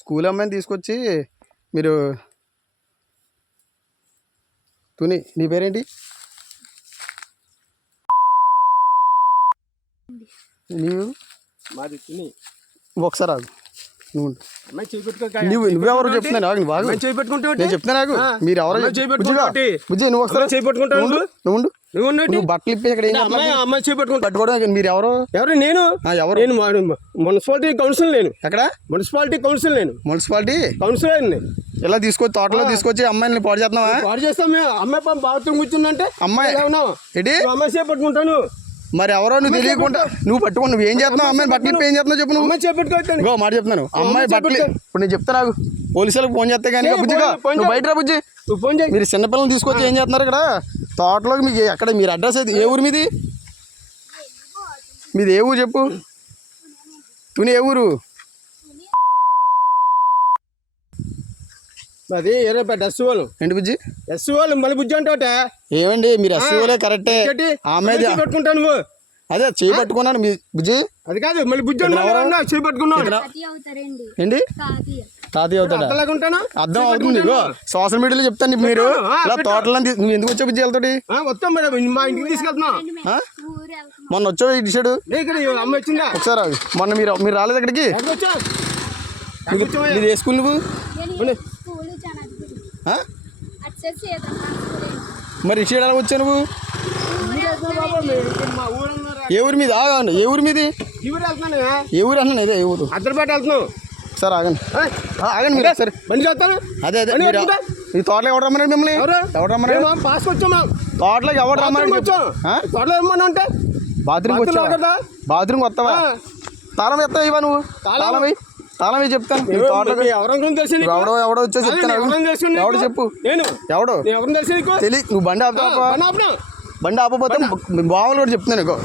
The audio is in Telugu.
స్కూల్ అమ్మాయిని తీసుకొచ్చి మీరు తుని నీ పేరేంటి? నీవు మాది తుని. ఒకసారి ఆగు నువ్వు అమ్మాయి చేపెట్టుకో. నువ్వెవరు చెప్తున్నాను ఆగు బాగు చేపెట్టుకుంటా నేను చెప్తాను ఆగు మీరు ఎవరో బుజ్జి నువ్వు ఒకసారి చేపెట్టుకుంటావు. నువ్వు బట్టలు ఇప్పి ఇక్కడ అమ్మాయి చేపెట్టుకుంటా. పట్టుకోవడం మీరు ఎవరు? ఎవరు? నేను ఎవరు? నేను మున్సిపాలిటీ కౌన్సిల్. నేను ఎక్కడ? Municipality council. నేను మున్సిపాలిటీ కౌన్సిలర్. ఇలా తీసుకొచ్చి తోటలో తీసుకొచ్చి అమ్మాయిని పాడు చేస్తున్నావా? పాడు చేస్తాం మేము. అమ్మాయి బాత్రూమ్ కూర్చుందంటే అమ్మాయి ఏంటి అమ్మాయి చేపట్టుకుంటాను. మరి ఎవరో నువ్వు తెలియకుండా నువ్వు పట్టుకుని నువ్వు ఏం చేస్తున్నావు? అమ్మాయిని బట్టలు ఇప్పి ఏం చేస్తున్నావు చెప్పు. నువ్వు అమ్మాయి చేపట్టుకోవచ్చు. ఇంకో మాట చెప్తున్నాను అమ్మాయి బట్టలు ఇప్పుడు నేను చెప్తాను పోలీసులకు ఫోన్ చేస్తే కానీ బుజ్జిగా నువ్వు బయట రా బుజ్జి. ఫోన్ చేయి. మీరు చిన్నపిల్లలు తీసుకొచ్చి ఏం చేస్తున్నారు ఇక్కడ తోటలోకి? మీకు ఎక్కడ మీరు అడ్రస్ అయితే ఏ ఊరు మీది? మీది ఏ ఊరు చెప్పు. తుని ఏ ఊరు? అది 20 ఎస్సీ వాళ్ళు. ఏంటి బుజ్జి? ఎస్సీ వాళ్ళు మళ్ళీ బుజ్జి అంటే ఏమండి మీరు ఎస్సీ వాళ్ళే కరెక్టే. ఆమె పెట్టుకుంటాను నువ్వు అదే చేయి పట్టుకున్నాను మీ బుజ్జి. అది కాదు మళ్ళీ బుజ్జి చేయి పట్టుకున్నాను. ఏంటి తాతయ్య అవుతాడా? అర్థం అవుతుంది. సోషల్ మీడియాలో చెప్తాను మీరు ఇలా తోటలో నువ్వు ఎందుకు వచ్చావు బుజ్జి వాళ్ళతోటి? వస్తాం మేడం మా ఇంటికి తీసుకెళ్తున్నా. మొన్న వచ్చావు ఇటు సైడు అమ్మ వచ్చిందా ఒకసారి? మొన్న మీరు రాలేదు అక్కడికి? ఇది ఏ స్కూల్ నువ్వు? మరి ఇటు సైడ్ ఎలా వచ్చావు నువ్వు? ఏ ఊరి మీద? ఆగండి ఏ ఊరి మీది? ఏ ఊరు అన్నాను అదే ఏ ఊరు? అద్దరిపేట వెళ్తున్నావు సార్ ఆగండి ఆగండి మీరు సరే బండి చేస్తాను. అదే అదే ఈ తోటలో ఎవరు రమ్మన్నాడు మిమ్మల్ని? ఎవరు రమ్మన్నాడు? పాస్ వచ్చాము తోటలోకి ఎవరు రమ్మన్నాడు? తోటలో ఏమన్నా అంటే బాత్రూమ్కి వచ్చావా? బాత్రూమ్కి వస్తావా? తాళం ఎత్తావు ఇవా నువ్వు? తాళం చెప్తాను. ఎవడో వచ్చో చెప్తాను. ఎవడో చెప్పు. ఎవడో తెలియదు. నువ్వు బండి ఆపుతావా? బండి ఆపపోతే బావలు కూడా చెప్తున్నాను.